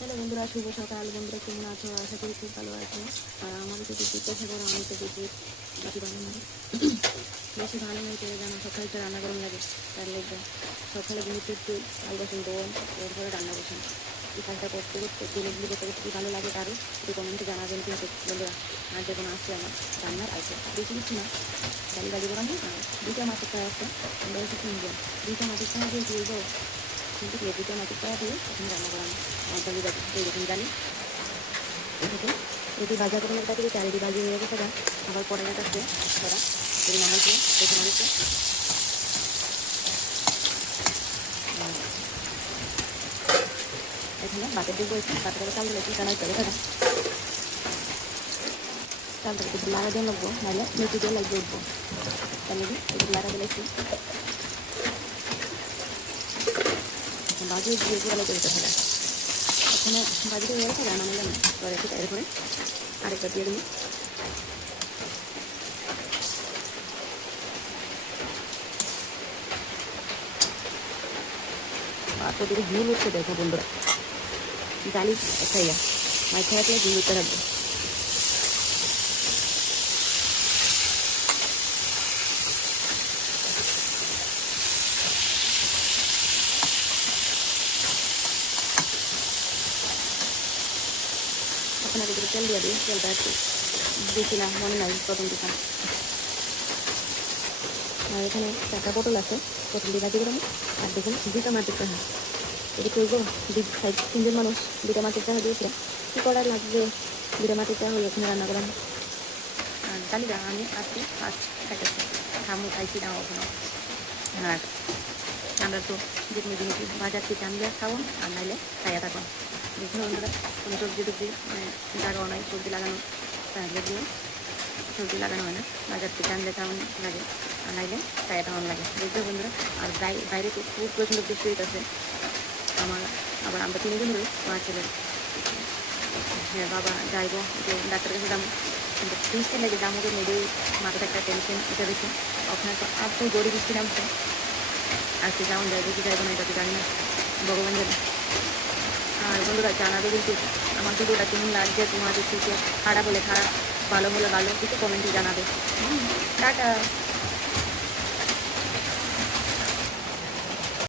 Hello বন্ধুরা, শুভ সকাল। বন্ধুরা কেমন আছো? আশা করি খুব ভালো আছো। আর আমাকে যদি জিজ্ঞাসা করো, আমি তো বিদ্যুৎ বাকি বানানো বেশি ভালো নয় করে জানো, সকালে তো রান্না গরম লাগে। তার লেগে সকালে ঘুমিতে একটু চাল বসেন দেবেন, এরপরে রান্না বসেন। এই কাজটা করতে করতে দিনগুলি করতে করতে কি ভালো লাগে তারও একটু কমেন্টে জানাবেন কিন্তু বন্ধুরা। আর যখন আসছে আমার রান্নার আছে বেশি কিছু না, ডালি বাজি করান দিই না, দুইটা মাছের টাকা আছে, আমরা হচ্ছে তিনজন, দুইটা মাছের টাকা দিয়ে তুলবো। কিন্তু দুইটা মাছের টাকা দিয়ে এখন রান্না করানো ডালি বাজি এইরকম ডালি দেখুন। এটি ভাজা করে তাকে দিতে, আর এটি ভাজি হয়ে গেছে। আবার পরে যাচ্ছে ওরা যদি না হয়েছে দেখে হয়েছে। এখানে বাতের দিক রয়েছে, বাতের করে চাল দিয়েছি, কারণ চলে থাকা চালটা একটু লাড়া দিয়ে লাগবো, নাহলে মেথি দিয়ে লাগিয়ে উঠবো। তাহলে একটু লাড়া দিয়েছি, বাজি দিয়ে পুরো লেগে যেতে থাকে। এখানে বাজিতে হয়ে গেছে, রান্না নিলাম পরে একটু এরপরে আরেকটা দিয়ে দিই। আর প্রতিটি ঝুল উঠছে দেখো বন্ধুরা, ডালি খাইয়া মাইখা রাখলে ঝুল উঠতে থাকবে। এখন আগে তেল দিয়ে দিই, তেলটা একটু বেশি না, মনে নাই প্রথম দিকে। আর এখানে 4টা পটল আছে, পটল দিয়ে ভাজি করবো। আর দেখুন দুইটা মাটির চাহা, এটি করবো 3জন মানুষ, 2টা মাটির চাহা দিয়েছে। কী করার লাগবে, 2টা মাটির চাহা হয়ে ওখানে রান্না করানো। আর ডালিটা আমি আজকে ফার্স্ট খাইতেছি, খাইছি না ওখানে। আর আমরা তো যে কোনো জিনিস বাজার থেকে আনলে খাবো, আর নাইলে খাইয়া থাকবো। বুঝতে বন্ধুরা, কোনো সবজি টবজি জায়গাও নয় সবজি লাগানো, তাহলে দিয়ে সবজি লাগানো হয় না, বাজার থেকে আনলে কেমন লাগে, আর নাইলে খাইয়া তেমন লাগে। বুঝতে বন্ধুরা। আর বাইরে তো খুব প্রচণ্ড বৃষ্টি হইতেছে আমার। আবার আমরা 3 জন রই, মা ছেলের। হ্যাঁ বাবা যাইব, যে ডাক্তারের কাছে যাবো, কিন্তু বৃষ্টি লেগে জামুকে মেয়েদের মাথাতে একটা টেনশন উঠে গেছে। ওখানে তো এত জোরে বৃষ্টি নামছে, আজকে কেমন যাইব কি যাইব না এটা তো জানি না, ভগবান জানে। আর বন্ধুরা জানাবে কিন্তু আমার ভিডিওটা কেমন লাগছে, তোমাদের থেকে খারাপ হলে খারাপ, ভালো হলে ভালো, কিছু কমেন্টে জানাবে। টাটা।